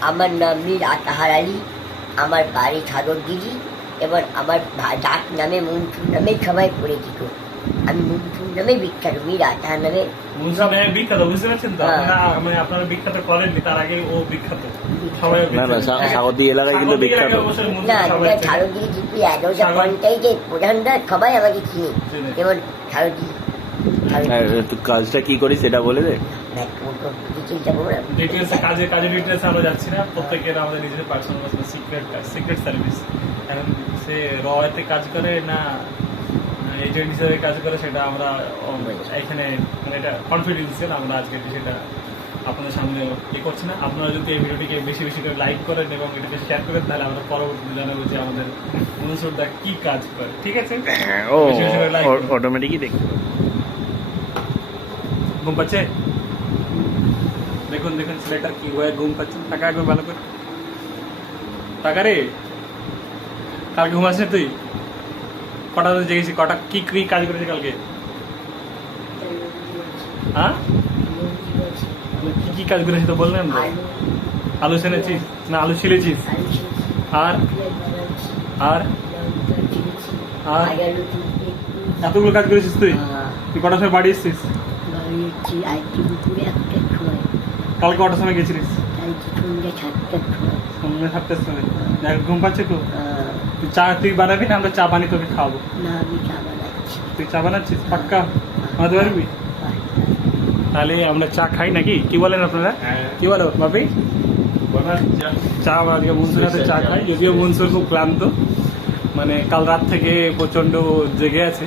আমার নাম মীর আতাহার আলী আমার বাড়ি সাগরদিঘি এবং আমার ডাক নামে মনসুর নামে সবাই পরিচিত। আমি মনসুর নামে বিখ্যাত মীর আতাহার নামে। বিখ্যাত বুঝতে পারছেন তো। মানে আপনারা বিখ্যাত করেননি তার আগে ও বিখ্যাত। সবাই জিপি প্রধানরা আমাকে চিনে। যেমন তুই কাজটা কি করিস সেটা বলে দে। ডিটেলটা বলব না। ডিটেলস কাজে কাজে ডিটেলস আমরা যাচ্ছি না। প্রত্যেকের আমাদের নিজের পার্সোনাল সিক্রেট সিক্রেট সার্ভিস এখন সে রয়েতে কাজ করে না এজেন্ট হিসেবে কাজ করে সেটা আমরা এখানে মানে এটা কনফিডেন্সিয়াল আমরা আজকে সেটা আপনাদের সামনে ইয়ে করছি না। আপনারা যদি এই ভিডিওটিকে বেশি বেশি করে লাইক করেন এবং এটাকে শেয়ার করেন তাহলে আমরা পরবর্তীতে জানাব যে আমাদের মনসুরদা কি কাজ করে। ঠিক আছে? হ্যাঁ, ও করে। অটোমেটিকই দেখতে পাবে। ঘুম পাচ্ছে দেখুন দেখুন ছেলেটার কি হয়ে ঘুম পাচ্ছে টাকা একবার ভালো করে। টাকা রে। কালকে ঘুম আসছে তুই? কটা জেগেছি? কটা কি কি কাজ করেছি কালকে? হ্যাঁ? কি কি কাজ করেছি তো বললেন তো? আলু ছেনেছিস না আলু ছিলেছিস আর? আর? আর? এতগুলো কাজ করেছিস তুই? তুই কটার সময় বাড়ি এসছিস? কালকে কটার সময় গেছিলিস সন্ধ্যে সাতটার সময় দেখ ঘুম পাচ্ছে তো? তুই চা তুই বানাবি না? আমরা চা বানি তোকে খাওয়াবো। তুই চা বানাচ্ছিস? পাক্কা? বানাতে পারবি? তাহলে আমরা চা খাই নাকি? কি বলেন আপনারা? কি বলো বাপি? চা আজকে চা খাই। যদিও মনসুর খুব ক্লান্ত। মানে কাল রাত থেকে প্রচণ্ড জেগে আছে।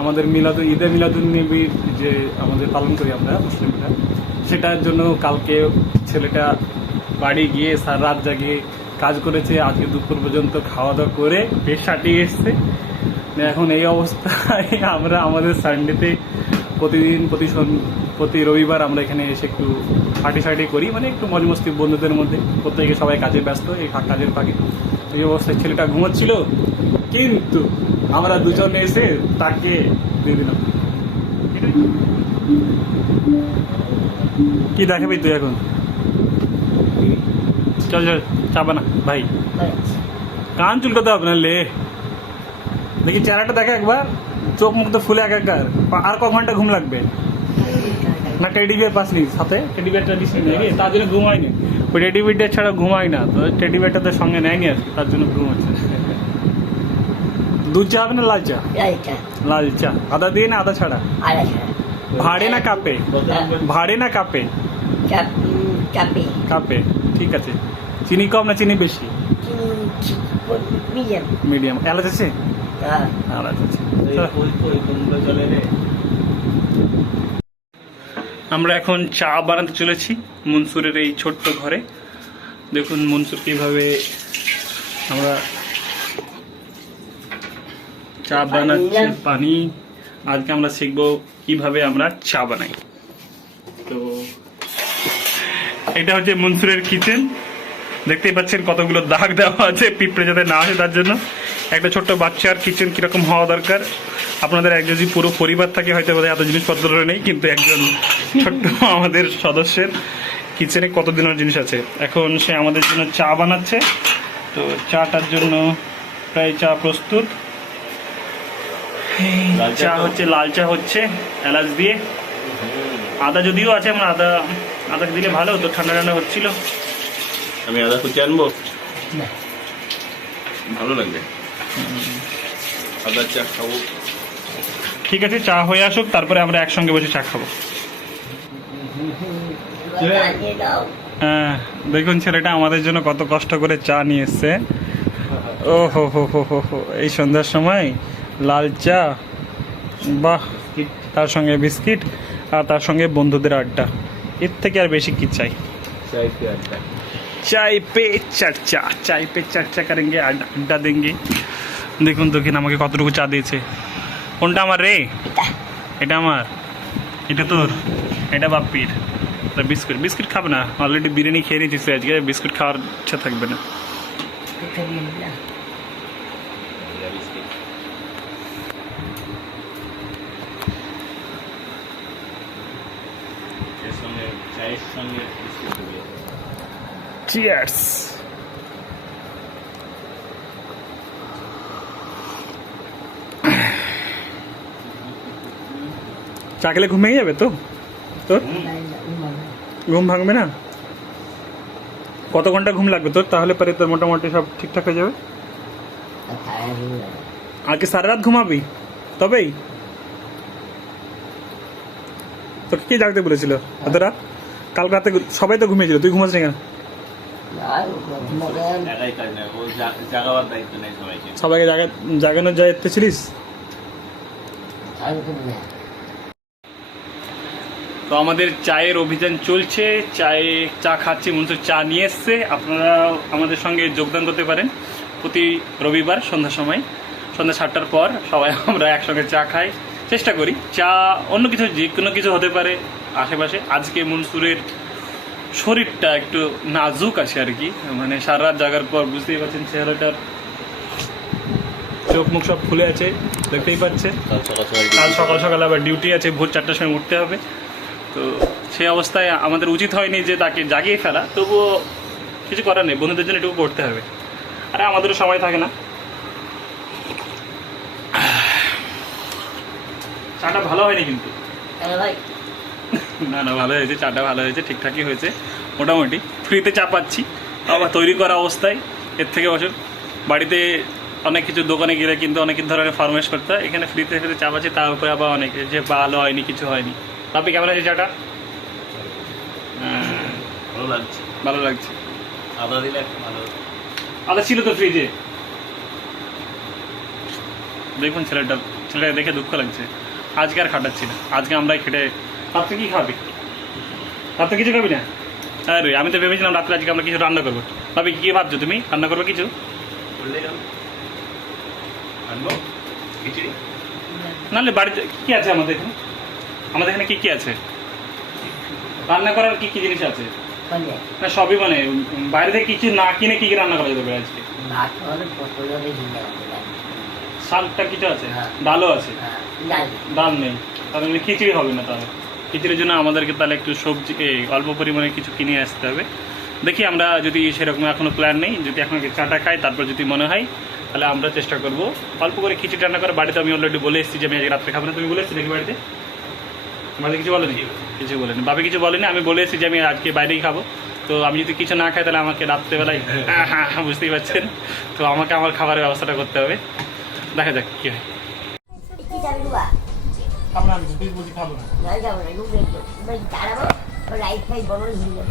আমাদের মিলাদু ঈদে মিলাদুল নবীর যে আমাদের পালন করি আমরা, মুসলিমরা, সেটার জন্য কালকে ছেলেটা বাড়ি গিয়ে সারা রাত জাগিয়ে কাজ করেছে, আজকে দুপুর পর্যন্ত খাওয়া দাওয়া করে বেশ সাটিয়ে এসছে। এখন এই অবস্থায় আমরা আমাদের সানডেতে প্রতিদিন, প্রতি প্রতি রবিবার আমরা এখানে এসে একটু পার্টি সার্টি করি মানে একটু মজ মস্তি বন্ধুদের মধ্যে। প্রত্যেকে সবাই কাজে ব্যস্ত, এই কাজের ফাঁকে। এই অবস্থায় ছেলেটা ঘুমাচ্ছিল কিন্তু আমরা দুজন এসে তাকে দিয়ে দিলাম। কি দেখাবি তুই এখন? চল চল চাপা না ভাই। কান চুলকাতে হবে না লে। দেখি চেহারাটা দেখে একবার চোখ মুখ তো ফুলে এক একবার আর ক ঘণ্টা ঘুম লাগবে? না টেডি বিয়ার পাসনি সাথে? টেডি বিয়ারটা দিস নাকি? তার জন্য ঘুমায়নি ওই টেডি বিয়ারটা ছাড়া ঘুমাই না তো টেডি বিয়ারটা তো সঙ্গে নেয়নি আর তার জন্য ঘুম ঘুমাচ্ছে দুধ চা হবে না লাল চা লাল চা আদা দিয়ে না আদা ছাড়া ভাড়ে না কাপে ভাড়ে না কাপে কাপে ঠিক আছে চিনি কম না চিনি বেশি মিডিয়াম মিডিয়াম এলাচ আছে হ্যাঁ এলাচ আছে আমরা এখন চা বানাতে চলেছি মনসুরের এই ছোট্ট ঘরে। দেখুন মনসুর কীভাবে আমরা চা বানাচ্ছি, পানি। আজকে আমরা শিখব কীভাবে আমরা চা বানাই। তো এটা হচ্ছে মনসুরের কিচেন। দেখতেই পাচ্ছেন কতগুলো দাগ দেওয়া আছে পিঁপড়ে যাতে না আসে তার জন্য। একটা ছোট্ট বাচ্চার কিচেন কীরকম হওয়া দরকার। আপনাদের এক যদি পুরো পরিবার থাকে, হয়তো বোধহয় এত জিনিসপত্র নেই, কিন্তু একজন ছোট্ট আমাদের সদস্যের কিচেনে কত দিনের জিনিস আছে। এখন সে আমাদের জন্য চা বানাচ্ছে। তো চাটার জন্য প্রায় চা প্রস্তুত। চা হচ্ছে লাল চা হচ্ছে এলাচ দিয়ে। আদা যদিও আছে আমরা আদা আদা দিলে ভালো তো ঠান্ডা ঠান্ডা হচ্ছিল। আমি আদা কুচি আনব? ভালো লাগবে। আদা চা খাব। ঠিক আছে চা হয়ে আসুক তারপরে আমরা একসঙ্গে বসে চা খাব। হ্যাঁ দেখুন ছেলেটা আমাদের জন্য কত কষ্ট করে চা নিয়ে এসছে। ও হো হো হো হো হো এই সন্ধ্যার সময় লাল চা বাহ তার সঙ্গে বিস্কিট আর তার সঙ্গে বন্ধুদের আড্ডা। এর থেকে আর বেশি কি চাই? চাই পে আড্ডা। চাই পে চর্চা চাই পে চর্চা করেंगे আড্ডা আড্ডা দেंगे দেখুন দেখুন আমাকে কতটুকু চা দিয়েছে। কোনটা আমার রে? এটা। আমার। এটা তোর? এটা বাপ্পির। তা বিস্কুট বিস্কুট খাবে না। অলরেডি বিরিয়ানি খেয়ে নিয়েছিস আজকে বিস্কুট খাওয়ার ইচ্ছা থাকবে না এটা দিয়ে দিলাম। এর সঙ্গে চিয়ার্স চা খেলে ঘুমিয়ে যাবে তো? তোর? ঘুম ভাঙবে না? কত ঘণ্টা ঘুম লাগবে তোর? তাহলে পরে তোর মোটামুটি সব ঠিকঠাক হয়ে যাবে। আজকে সারা রাত ঘুমাবি? তবেই? তোকে কে জাগতে বলেছিল? এত রাত? কাল রাতে সবাই তো ঘুমিয়েছিল। তুই ঘুমাস কেন? সবাইকে সবাইকে জাগা জাগানোর দায়িত্বে ছিলিস? তো আমাদের চায়ের অভিযান চলছে। চায়ে চা খাচ্ছি, মূলত চা নিয়ে এসছে। আপনারা আমাদের সঙ্গে যোগদান করতে পারেন। প্রতি রবিবার সন্ধ্যার সময়। সন্ধ্যা সাতটার পর সবাই আমরা একসঙ্গে চা খাই। চেষ্টা করি। চা অন্য কিছু যে কোনো কিছু হতে পারে আশেপাশে। আজকে মনসুরের শরীরটা একটু নাজুক আছে আর কি। মানে সারা রাত জাগার পর বুঝতেই পারছেন চেহারাটার চোখ মুখ সব খুলে আছে দেখতেই পাচ্ছেন। কাল সকাল সকাল কাল সকাল সকাল আবার ডিউটি আছে ভোর চারটার সময় উঠতে হবে। তো সেই অবস্থায় আমাদের উচিত হয়নি যে তাকে জাগিয়ে ফেলা। তবুও কিছু করার নেই বন্ধুদের জন্য এটুকু করতে হবে। আরে আমাদেরও সময় থাকে না। চাটা ভালো হয়নি কিন্তু। ভাই। না না ভালো হয়েছে চাটা ভালো হয়েছে ঠিকঠাকই হয়েছে মোটামুটি। ফ্রিতে চা পাচ্ছি আবার তৈরি করা অবস্থায়। এর থেকে বছর বাড়িতে অনেক কিছু দোকানে গেলে কিন্তু অনেক ধরনের ফার্মেশ করতে হয়। এখানে ফ্রিতে ফ্রিতে চা পাচ্ছি তার উপরে আবার অনেকে যে ভালো হয়নি কিছু হয়নি। আপনি কেমন আছে চাটা? হ্যাঁ, ভালো লাগছে। ভালো লাগছে। আদা দিলে ভালো। আদা ছিল তো ফ্রিজে দেখুন ছেলেটা ছেলেটা দেখে দুঃখ লাগছে। আজকে আর খাটাচ্ছি না। আজকে আমরাই খেটে রাত্রে কি খাবি? রাত্রে কিছু খাবি না? আরে আমি তো ভেবেছিলাম রাত্রে আজকে আমরা কিছু রান্না করব। ভাবি কি ভাবছ তুমি? রান্না করবে কিছু? নাহলে বাড়িতে কি আছে আমাদের এখানে? আমাদের এখানে কি কি আছে? রান্না করার কি কি জিনিস আছে? না সবই মানে বাইরে থেকে কিছু না কিনে কি কি রান্না করা যাবে আজকে ভাত হবে পটল হবে ঝিঙে হবে শাকটা কিছু আছে? হ্যাঁ। ডালও আছে? হ্যাঁ। ডাল। নেই। তাহলে মানে খিচুড়ি হবে না তাহলে? খিচুড়ির জন্য আমাদেরকে তাহলে একটু সবজি অল্প পরিমাণে কিছু কিনে আসতে হবে। দেখি আমরা যদি সেরকম এখনও প্ল্যান নেই যদি এখন চাটা খাই তারপর যদি মনে হয় তাহলে আমরা চেষ্টা করব। অল্প করে খিচুড়ি রান্না করে বাড়িতে আমি অলরেডি বলে এসেছি যে আমি আজকে রাত্রে খাব না। তুমি বলে এসেছি নাকি বাড়িতে? বাড়িতে কিছু বলেনি? কিছু বলেনি। বাবা কিছু বলেনি। আমি বলে এসেছি যে আমি আজকে বাইরেই খাব। তো আমি যদি কিছু না খাই তাহলে আমাকে রাত্রেবেলায় হ্যাঁ হ্যাঁ হ্যাঁ, বুঝতেই পারছেন। তো আমাকে আমার খাবারের ব্যবস্থাটা করতে হবে। দেখা যাক কী হয়। কি যাবে বাবা খাব না আমি তুই বলছি খাব না। না যাব না এবার দাঁড়াবো লাইট ফাইট বড় হয়ে যাবে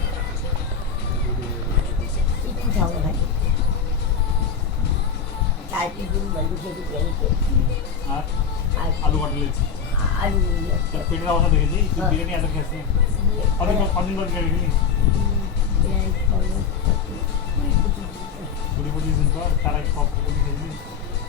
একটু খাব ভাই? চার দিন বন্ধু খেতে পেরেছে আর? আর আলু কাটলেট আলু পেটের অবস্থা দেখেছি তুই হ্যাঁ। বিরিয়ানি এত খেয়েছিস। কদিন পর- কদিন বিরিয়ানি কুড়ি পঁচিশ দিন পর তার সব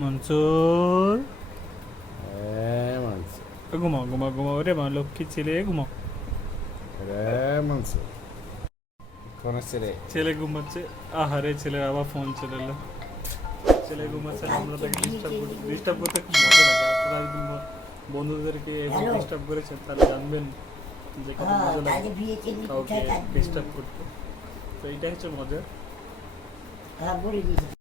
মনসুর। ঘুমাও ঘুমাও ঘুমাও রে মা লক্ষ্মী ছেলে ঘুমাও ছেলে? ঘুমাচ্ছে। আহারে ছেলে আবার ফোন চলে এলো। ছেলে ঘুমাচ্ছে আমরা তাকে ডিস্টার্ব করছি। ডিস্টার্ব করতে খুব মজা লাগে। আপনারা যদি বন্ধুদেরকে? ডিস্টার্ব করেছেন তাহলে জানবেন যে কত মজা লাগে কাউকে ডিস্টার্ব করতে। তো এইটাই হচ্ছে মজা বলে দিয়েছে।